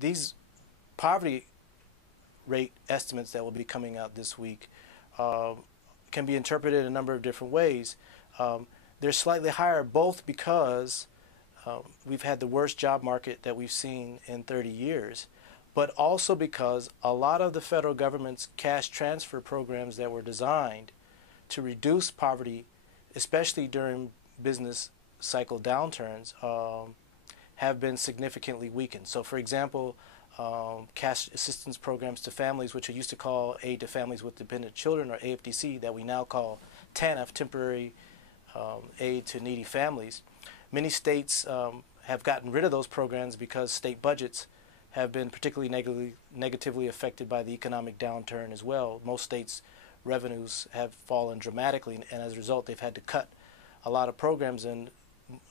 These poverty rate estimates that will be coming out this week can be interpreted a number of different ways. They're slightly higher both because we've had the worst job market that we've seen in 30 years, but also because a lot of the federal government's cash transfer programs that were designed to reduce poverty, especially during business cycle downturns, have been significantly weakened. So, for example, cash assistance programs to families, which we used to call Aid to Families with Dependent Children, or AFDC, that we now call TANF, Temporary Aid to Needy Families. Many states have gotten rid of those programs because state budgets have been particularly negatively affected by the economic downturn as well. Most states' revenues have fallen dramatically, and as a result, they've had to cut a lot of programs, and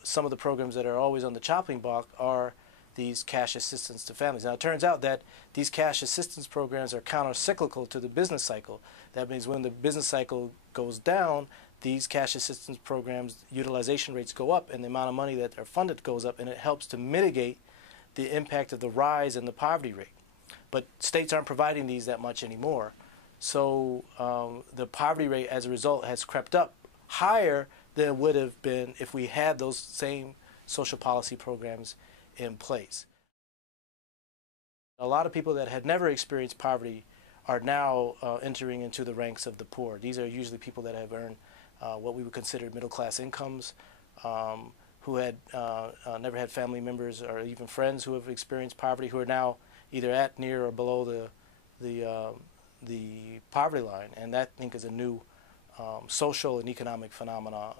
some of the programs that are always on the chopping block are these cash assistance to families. Now, it turns out that these cash assistance programs are counter-cyclical to the business cycle. That means when the business cycle goes down, these cash assistance programs utilization rates go up, and the amount of money that are funded goes up, and it helps to mitigate the impact of the rise in the poverty rate. But states aren't providing these that much anymore. So the poverty rate, as a result, has crept up higher than it would have been if we had those same social policy programs in place. A lot of people that had never experienced poverty are now entering into the ranks of the poor. These are usually people that have earned what we would consider middle-class incomes, who had never had family members or even friends who have experienced poverty, who are now either at, near, or below the poverty line. And that, I think, is a new social and economic phenomena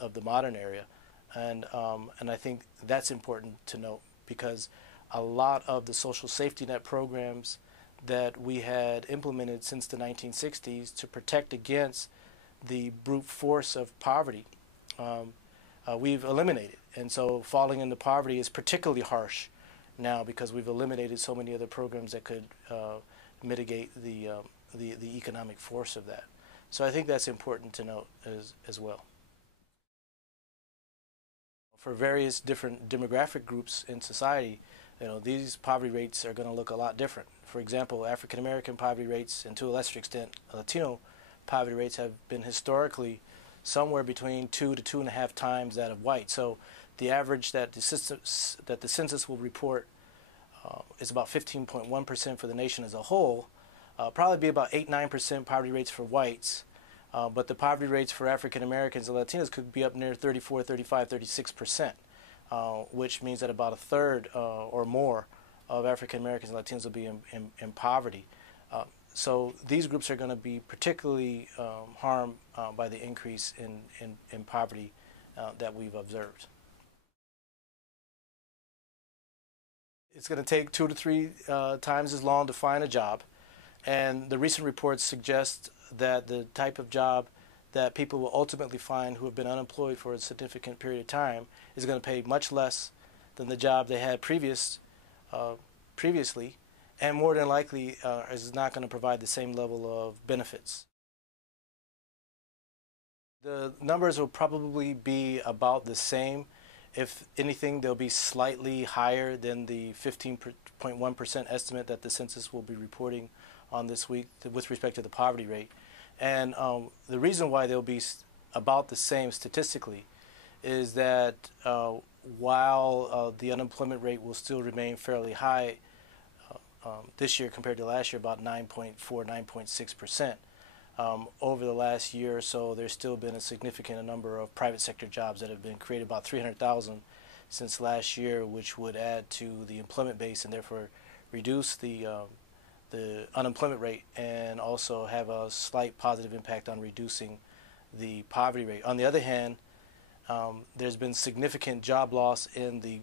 of the modern era. And I think that's important to note, because a lot of the social safety net programs that we had implemented since the 1960s to protect against the brute force of poverty, we've eliminated. And so falling into poverty is particularly harsh now because we've eliminated so many other programs that could mitigate the economic force of that. So I think that's important to note as well. For various different demographic groups in society, these poverty rates are going to look a lot different. For example, African American poverty rates, and to a lesser extent Latino poverty rates, have been historically somewhere between 2 to 2.5 times that of white. So the average that the census will report is about 15.1% for the nation as a whole. Probably be about 8-9% poverty rates for whites, but the poverty rates for African Americans and Latinos could be up near 34, 35, 36%, which means that about a third or more of African Americans and Latinos will be in poverty. So these groups are going to be particularly harmed by the increase in poverty that we've observed. It's going to take 2 to 3 times as long to find a job, and the recent reports suggest that the type of job that people will ultimately find who have been unemployed for a significant period of time is going to pay much less than the job they had previously, and more than likely is not going to provide the same level of benefits. The numbers will probably be about the same. If anything, they'll be slightly higher than the 15.1% estimate that the census will be reporting on this week with respect to the poverty rate. And the reason why they'll be about the same statistically is that while the unemployment rate will still remain fairly high this year compared to last year, about 9.4, 9.6%, over the last year or so, there's still been a significant number of private sector jobs that have been created, about 300,000 since last year, which would add to the employment base and therefore reduce the unemployment rate and also have a slight positive impact on reducing the poverty rate. On the other hand, there's been significant job loss in the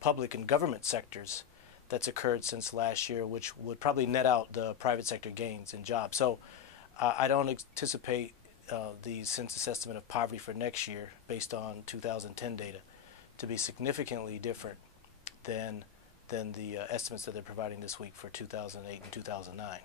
public and government sectors that's occurred since last year, which would probably net out the private sector gains in jobs. So I don't anticipate the census estimate of poverty for next year, based on 2010 data, to be significantly different than the estimates that they're providing this week for 2008 and 2009.